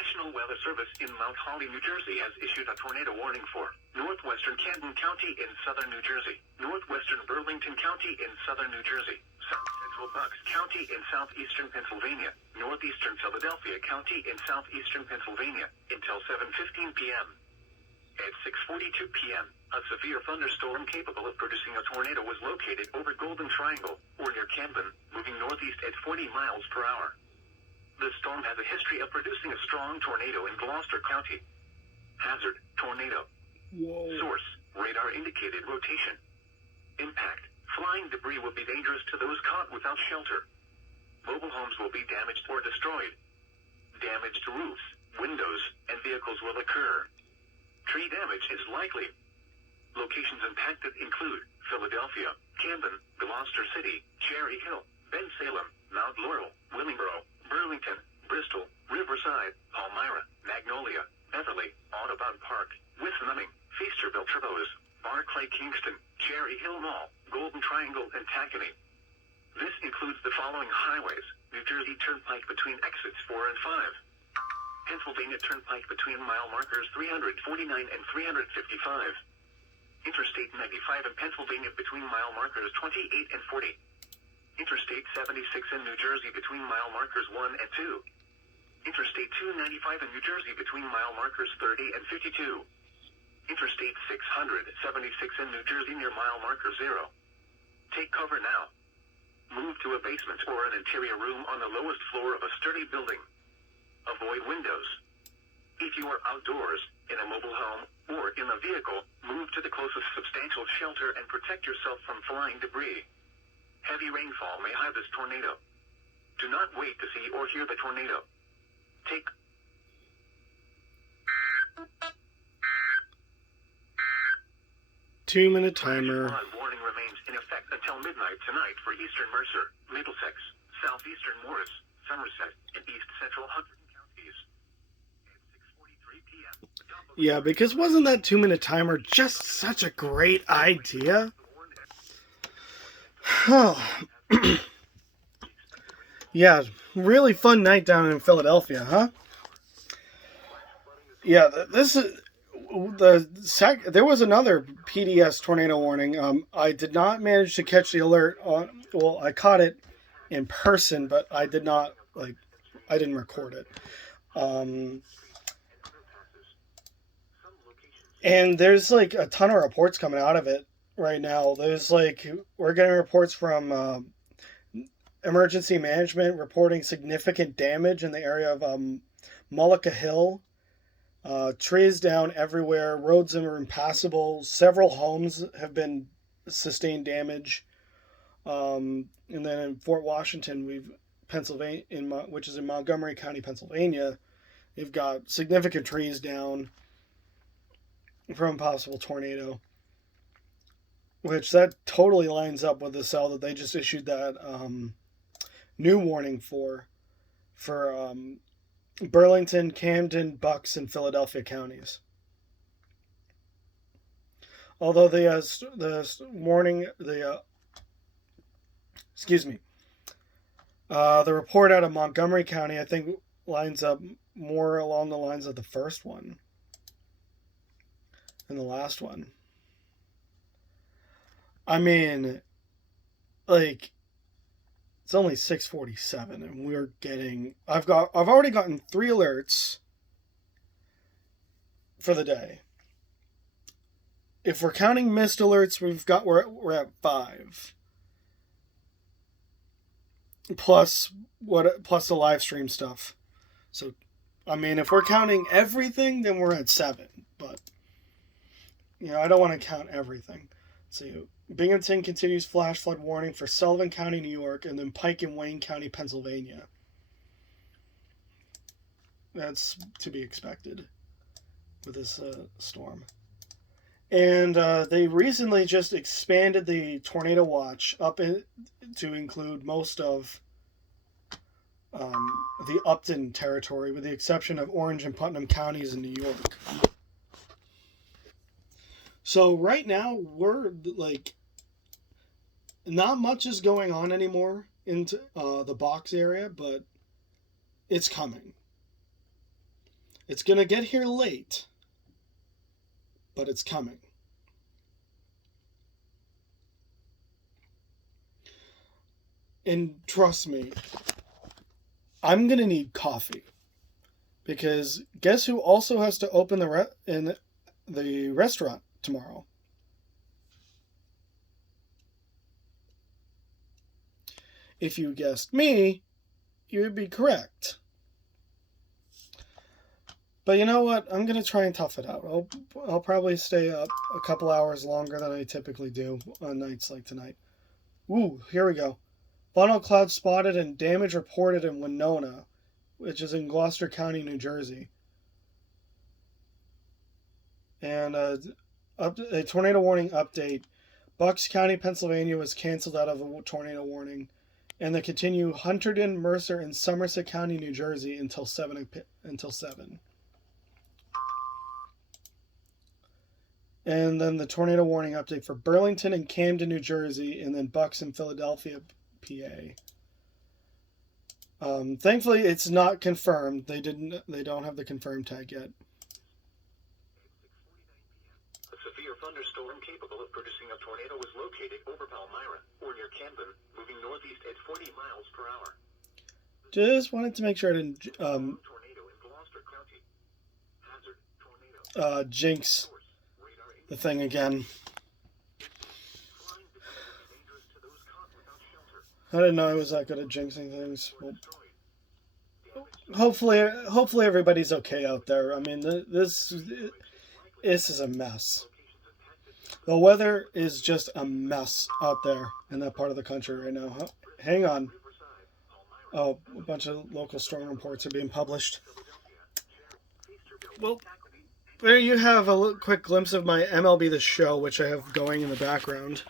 National Weather Service in Mount Holly, New Jersey has issued a tornado warning for northwestern Camden County in southern New Jersey, northwestern Burlington County in southern New Jersey, south central Bucks County in southeastern Pennsylvania, northeastern Philadelphia County in southeastern Pennsylvania, until 7:15 p.m. At 6:42 p.m., a severe thunderstorm capable of producing a tornado was located over Golden Triangle, or near Camden, moving northeast at 40 miles per hour. The storm has a history of producing a strong tornado in Gloucester County. Hazard, tornado. Whoa. Source, radar indicated rotation. Impact, flying debris will be dangerous to those caught without shelter. Mobile homes will be damaged or destroyed. Damage to roofs, windows, and vehicles will occur. Tree damage is likely. Locations impacted include Philadelphia, Camden, Gloucester City, Cherry Hill, Bensalem, Mount Laurel, Willingboro, Burlington, Bristol, Riverside, Palmyra, Magnolia, Beverly, Audubon Park, Wissnumming, Feasterville Tribos, Barclay Kingston, Cherry Hill Mall, Golden Triangle, and Tacony. This includes the following highways: New Jersey Turnpike between exits 4 and 5. Pennsylvania Turnpike between mile markers 349 and 355. Interstate 95 in Pennsylvania between mile markers 28 and 40. Interstate 76 in New Jersey between mile markers 1 and 2. Interstate 295 in New Jersey between mile markers 30 and 52. Interstate 676 in New Jersey near mile marker 0. Take cover now. Move to a basement or an interior room on the lowest floor of a sturdy building. Avoid windows. If you are outdoors, in a mobile home, or in a vehicle, move to the closest substantial shelter and protect yourself from flying debris. Heavy rainfall may hide this tornado. Do not wait to see or hear the tornado. Take 2-minute timer. Flash flood warning remains in effect until midnight tonight for eastern Mercer, Middlesex, southeastern Morris, Somerset, and east central Hudson counties. At 6:43 p.m. Yeah, because wasn't that 2-minute timer just such a great idea? Oh. Yeah, really fun night down in Philadelphia, huh? Yeah, this is there was another PDS tornado warning. I did not manage to catch the alert on. Well, I caught it in person, but I didn't record it. And there's like a ton of reports coming out of it right now. We're getting reports from emergency management reporting significant damage in the area of Mullica Hill. Trees down everywhere, roads are impassable, several homes have been sustained damage. And then in Fort Washington, Pennsylvania, which is in Montgomery County, Pennsylvania, we've got significant trees down from a possible tornado, which that totally lines up with the cell that they just issued that new warning for Burlington, Camden, Bucks, and Philadelphia counties. Although the warning, the report out of Montgomery County, I think, lines up more along the lines of the first one than the last one. I mean, like, it's only 6:47, and I've already gotten 3 alerts for the day. If we're counting missed alerts, we're at 5. Plus the live stream stuff. So, I mean, if we're counting everything, then we're at 7. But, I don't want to count everything. So, Binghamton continues flash flood warning for Sullivan County, New York, and then Pike and Wayne County, Pennsylvania. That's to be expected with this storm. And they recently just expanded the tornado watch to include most of the Upton territory, with the exception of Orange and Putnam counties in New York. So right now, we're like, not much is going on anymore into the box area, but it's coming. It's going to get here late, but it's coming. And trust me, I'm going to need coffee. Because guess who also has to open the restaurant tomorrow? If you guessed me, you would be correct. But you know what? I'm going to try and tough it out. I'll probably stay up a couple hours longer than I typically do on nights like tonight. Ooh, here we go. Funnel cloud spotted and damage reported in Winona, which is in Gloucester County, New Jersey. And a tornado warning update. Bucks County, Pennsylvania was canceled out of a tornado warning. And they continue Hunterdon, Mercer, and Somerset County, New Jersey until 7. And then the tornado warning update for Burlington and Camden, New Jersey, and then Bucks in Philadelphia, PA. Thankfully, it's not confirmed. They don't have the confirmed tag yet. A severe thunderstorm capable of producing a tornado is located over Palmyra or near Camden, moving northeast at 40 miles per hour. Just wanted to make sure I didn't Tornado in Gloucester County. Hazard tornado. Jinx the thing again. I didn't know I was that good at jinxing things. Well, hopefully everybody's okay out there. I mean, this is a mess. The weather is just a mess out there in that part of the country right now. Hang on. Oh, a bunch of local storm reports are being published. Well, there you have a quick glimpse of my MLB The Show, which I have going in the background.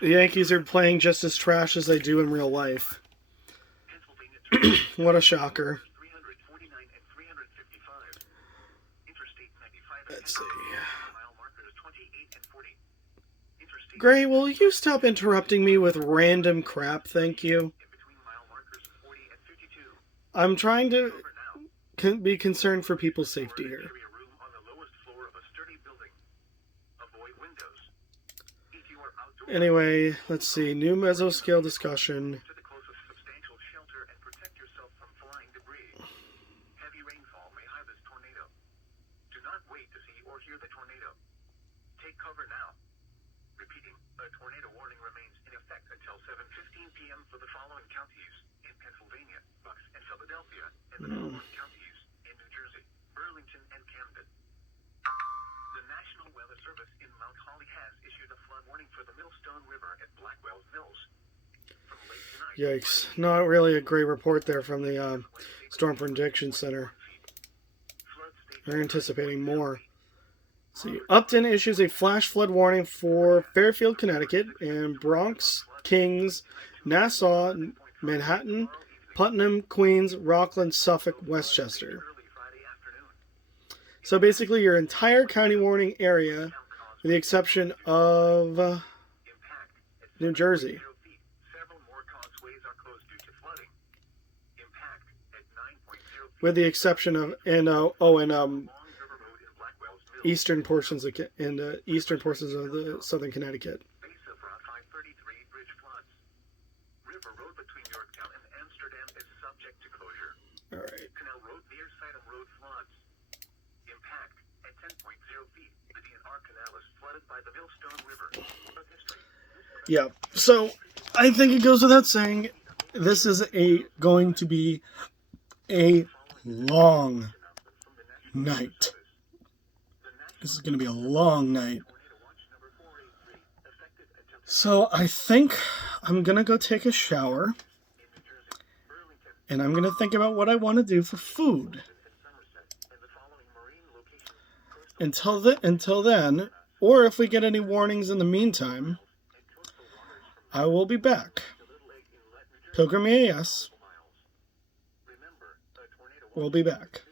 The Yankees are playing just as trash as they do in real life. What a shocker. Let's see. Gray, will you stop interrupting me with random crap, thank you? I'm trying to be concerned for people's safety here. Anyway, let's see. New mesoscale discussion. Take cover now. Repeating, a tornado warning remains in effect until 7:15 p.m. for the following counties in Pennsylvania, Bucks and Philadelphia, and the following counties in New Jersey, Burlington and Camden. The National Weather Service in Mount Holly has issued a flood warning for the Millstone River at Blackwell's Mills. From late tonight. Yikes. Not really a great report there from the Storm Prediction Center. They're anticipating more. See, Upton issues a flash flood warning for Fairfield, Connecticut, and Bronx, Kings, Nassau, Manhattan, Putnam, Queens, Rockland, Suffolk, Westchester. So basically your entire county warning area, with the exception of New Jersey. With the exception of, eastern portions of the southern Connecticut. All right. Yeah. So I think it goes without saying, this is going to be a long night. This is going to be a long night. So I think I'm going to go take a shower. And I'm going to think about what I want to do for food. Until then, or if we get any warnings in the meantime, I will be back. Pilgrim AS will be back.